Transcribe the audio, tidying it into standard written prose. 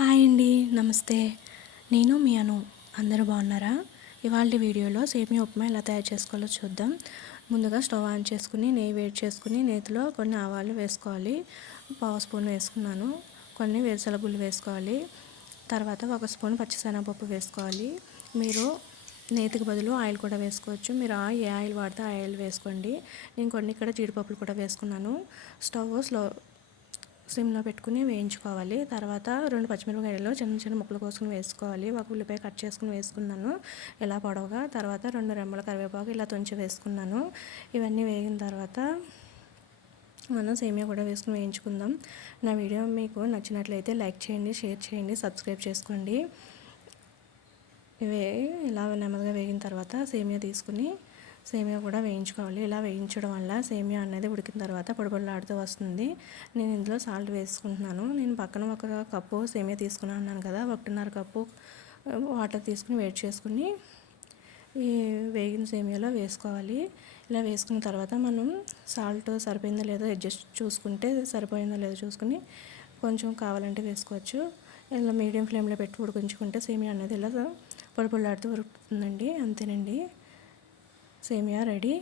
Hi అండి, నమస్తే. నేను మీ అను. అందరూ బాగున్నారా? ఇవాళ వీడియోలో సేమియా ఉప్మా ఎలా తయారు చేసుకోవాలో చూద్దాం. ముందుగా స్టవ్ ఆన్ చేసుకుని నెయ్యి వేడి చేసుకుని నేతిలో కొన్ని ఆవాలు వేసుకోవాలి. పావు స్పూన్ వేసుకున్నాను. కొన్ని వేరుశనగగుళ్ళు వేసుకోవాలి. తర్వాత 1 స్పూన్ పచ్చిశనగపప్పు వేసుకోవాలి. మీరు నేతికి బదులు ఆయిల్ కూడా వేసుకోవచ్చు. మీరు ఏ ఆయిల్ వాడితే ఆ ఆయిల్ వేసుకోండి. నేను కొన్ని ఇక్కడ జీడిపప్పులు కూడా వేసుకున్నాను. స్టవ్ సిమ్లో పెట్టుకుని వేయించుకోవాలి. తర్వాత 2 పచ్చిమిరపకాయలు చిన్న చిన్న ముక్కలు కోసుకుని వేసుకోవాలి. ఒక ఉల్లిపాయ కట్ చేసుకుని వేసుకున్నాను ఇలా పొడవుగా. తర్వాత 2 రెమ్మల కరివేపాకు ఇలా తుంచి వేసుకున్నాను. ఇవన్నీ వేగిన తర్వాత మనం సేమియా కూడా వేసుకుని వేయించుకుందాం. నా వీడియో మీకు నచ్చినట్లయితే లైక్ చేయండి, షేర్ చేయండి, సబ్స్క్రైబ్ చేసుకోండి. ఇవి ఇలా నెమ్మదిగా వేగిన తర్వాత సేమియా తీసుకుని సేమియా కూడా వేయించుకోవాలి. ఇలా వేయించడం వల్ల సేమియా అనేది ఉడికిన తర్వాత పొడిపొడిలాడుతూ వస్తుంది. నేను ఇందులో సాల్ట్ వేసుకుంటున్నాను. నేను పక్కన 1 కప్పు సేమియా తీసుకున్నాను అన్నాను కదా, 1.5 కప్పు వాటర్ తీసుకుని వేడి చేసుకుని ఈ వేగిన సేమియాలో వేసుకోవాలి. ఇలా వేసుకున్న తర్వాత మనం సాల్ట్ సరిపోయిందో లేదో అడ్జస్ట్ చూసుకుంటే, సరిపోయిందో లేదో చూసుకుని కొంచెం కావాలంటే వేసుకోవచ్చు. ఇలా మీడియం ఫ్లేమ్లో పెట్టి ఉడికించుకుంటే సేమియా అనేది ఇలా పొడిపొడిలాడుతూ ఉడుకుతుందండి. అంతేనండి, సేమియా రెడీ.